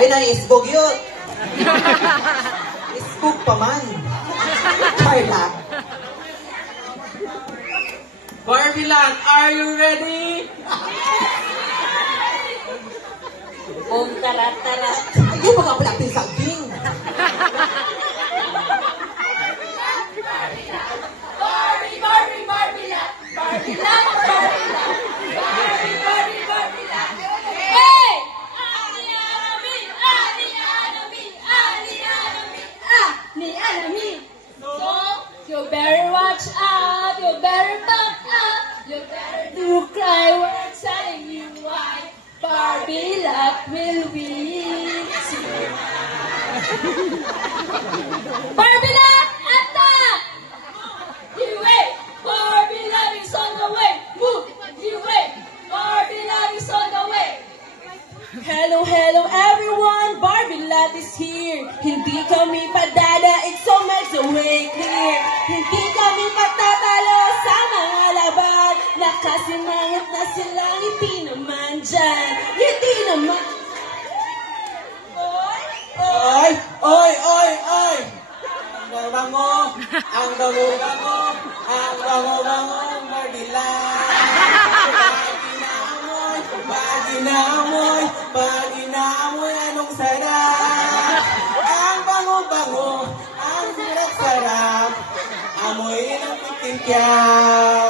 Ay, nai-isbog yun. Isbog pa man. Carla. Barbieland, are you ready? Tarat-tarat. Ayaw mga palating saging. Barbie, Barbie, Barbieland. Barbieland, Barbieland. Barbie, Barbie, Barbieland. Hey! Ani Anami, Ani Anami, Ani Anami, Ani Anami. So, you better watch out, you better back up, you better do cry, we're telling you why. Barbie luck will win. Barbie luck, attack! You wait, Barbie luck is on the way. Move, you wait, Barbie luck is on the way. Hello, hello everyone, Barbie luck is here. Hindi kami padada, it so makes the way clear. Hindi kami patatalo sa mga laban. Nakasimangot na silang hindi naman dyan. Hindi naman. Oy! Oy! Oy! Oy! Ang bango! Ang bango-bango! Ang bango-bango! Barbieland! Pag-inamoy! Pag-inamoy! Pag-inamoy! Anong sarap! Ang bango-bango! Ang sarap-sarap! Amoy ng pitingkyan!